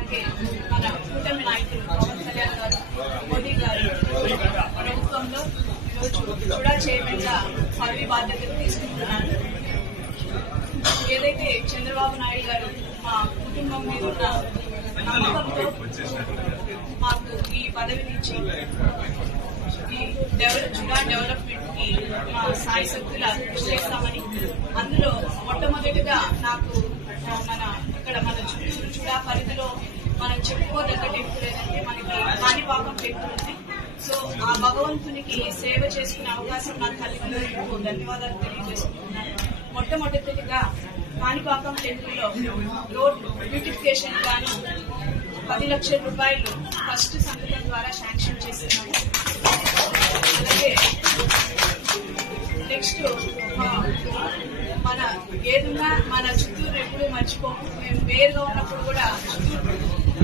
అలాగే మన కూటమి నాయకులు పవన్ కళ్యాణ్ గారు, మోదీ గారు ప్రభుత్వంలో కూడా చైర్మన్గా పదవి బాధ్యతలు తీసుకుంటున్నారు. ఏదైతే చంద్రబాబు నాయుడు గారు మా కుటుంబం మీద ఉన్న నమ్మకంతో మాకు ఈ పదవిని ఇచ్చి ఈ చుడా డెవలప్మెంట్ కి మా సాయి శక్తుల కృషి చేస్తామని, అందులో మొట్టమొదటిగా నాకు మన చుడా పరిధిలో మనం చెప్పుకోదగ్గ టెంపుల్ ఏదంటే మనకి కాణిపాకం టెంపుల్ ఉంది. సో ఆ భగవంతునికి సేవ చేసుకునే అవకాశం నాకు కలిగినందుకు ధన్యవాదాలు తెలియజేసుకుంటున్నాను. మొట్టమొదటిగా కాణిపాకం టెంపుల్ లో రోడ్ బ్యూటిఫికేషన్ గాను 10 లక్షల రూపాయలు ఫస్ట్ సంతకం ద్వారా శాంక్షన్ చేస్తున్నాము. అలాగే నెక్స్ట్ మన ఏదున్నా మన చిత్తూరు ఎప్పుడు మర్చిపోము. మేము వేరుగా ఉన్నప్పుడు కూడా చిత్తూరు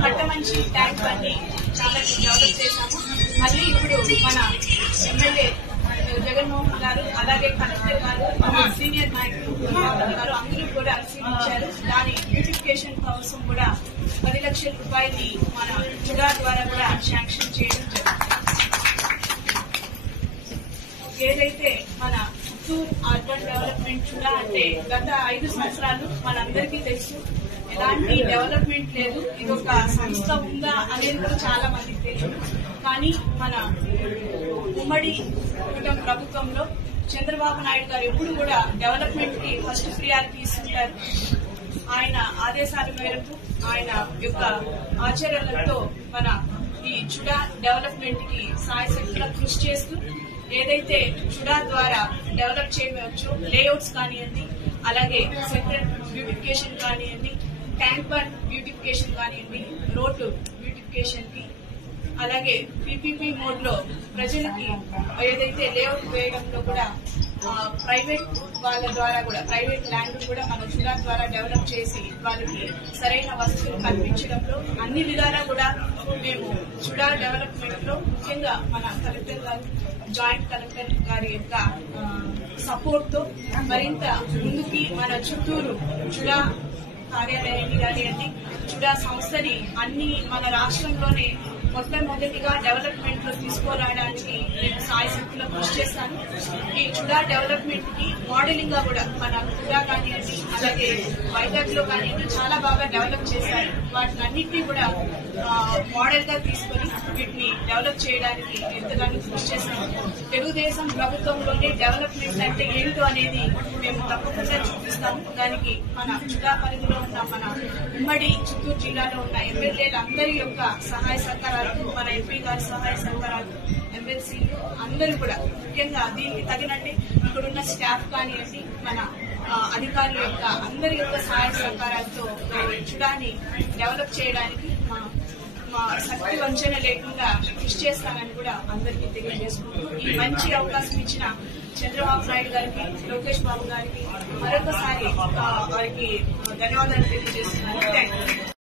పట్టమంచి ట్యాంక్ అన్ని చాలా డెవలప్ చేశాము. మళ్ళీ ఇప్పుడు మన ఎమ్మెల్యే జగన్మోహన్ గారు, అలాగే కలెక్టర్ గారు, సీనియర్ నాయకులు గారు అందరూ కూడా పరిశీలించారు. దాని బ్యూటిఫికేషన్ కోసం కూడా 10 లక్షల రూపాయలని మన చుడా ద్వారా కూడా శాంక్షన్ చేయడం జరిగింది. ఏదైతే మన చిత్తూరు అర్బన్ డెవలప్మెంట్ చుడా అంటే గత 5 సంవత్సరాలు మనందరికీ తెలుసు ఎలాంటి డెవలప్మెంట్ లేదు. ఇది ఒక సంస్థ ఉందా అనేది కూడా చాలా మందికి తెలియదు. కానీ మన ఉమ్మడి కూటమి ప్రభుత్వంలో చంద్రబాబు నాయుడు గారు ఎప్పుడు కూడా డెవలప్మెంట్ కి ఫస్ట్ ప్రియారిటీ ఇస్తుంటారు. ఆయన ఆదేశాల మేరకు ఆయన యొక్క ఆచరణలతో మన ఈ చుడా డెవలప్మెంట్ కి సాయశక్తులా కృషి చేస్తూ ఏదైతే చుడా ద్వారా డెవలప్ చేయవచ్చు లేఅవుట్స్ కానివ్వండి, అలాగే సెపరేట్ బ్యూటిఫికేషన్ కానివ్వండి, ట్యాంక్ బండ్ బ్యూటిఫికేషన్ కానివ్వండి, రోడ్డు బ్యూటిఫికేషన్ కి, అలాగే పీపీపీ మోడ్ లో ప్రజలకి ఏదైతే లేఅవుట్ వేయడంలో కూడా ప్రైవేట్ వాళ్ళ ద్వారా కూడా ప్రైవేట్ ల్యాండ్ కూడా మన చుడా ద్వారా డెవలప్ చేసి వాళ్ళకి సరైన వసతులు కల్పించడంలో అన్ని విధాలా కూడా మేము చుడా డెవలప్మెంట్ లో ముఖ్యంగా మన కలెక్టర్ గారు, జాయింట్ కలెక్టర్ గారి యొక్క సపోర్ట్ తో మరింత ముందుకి మన చిత్తూరు చుడా కార్యాలయాన్ని కానివ్వండి, చుడా సంస్థని అన్ని మన రాష్ట్రంలోనే మొట్టమొదటిగా డెవలప్మెంట్ లో తీసుకురావడానికి నేను సాయశక్తిలో కృషి చేస్తాను. ఈ చుడా డెవలప్మెంట్ కి మోడలింగ్ గా కూడా మన చుడా కానివ్వండి, అలాగే వైజాగ్ లో కానివ్వండి చాలా బాగా డెవలప్ చేశారు. వాటిని అన్నింటినీ కూడా మోడల్ గా తీసుకుని వీటిని డెవలప్ చేయడానికి ఎంతగానో కృషి చేశాము. తెలుగుదేశం ప్రభుత్వంలోనే డెవలప్మెంట్ అంటే ఏంటో అనేది మేము తప్పకుండా చూపిస్తాము. దానికి మన చుడా పరిధిలో ఉన్న మన ఉమ్మడి చిత్తూరు జిల్లాలో ఉన్న ఎమ్మెల్యేలందరి యొక్క సహాయ సహకారాలు, మన ఎంపీ గారి సహాయ సహకారాలు, ఎమ్మెల్సీలు అందరూ కూడా ముఖ్యంగా దీనికి తగినట్టే ఇక్కడున్న స్టాఫ్ కానివ్వండి, మన అధికారుల యొక్క అందరి యొక్క సహాయ సహకారాలతో చుడాని డెవలప్ చేయడానికి మా శక్తి వంచన లేకుండా కృషి చేస్తానని కూడా అందరికీ తెలియజేసుకుంటూ ఈ మంచి అవకాశం ఇచ్చిన చంద్రబాబు నాయుడు గారికి, లోకేష్ బాబు గారికి మరొకసారి వారికి ధన్యవాదాలు తెలియజేస్తున్నాను. Thank you.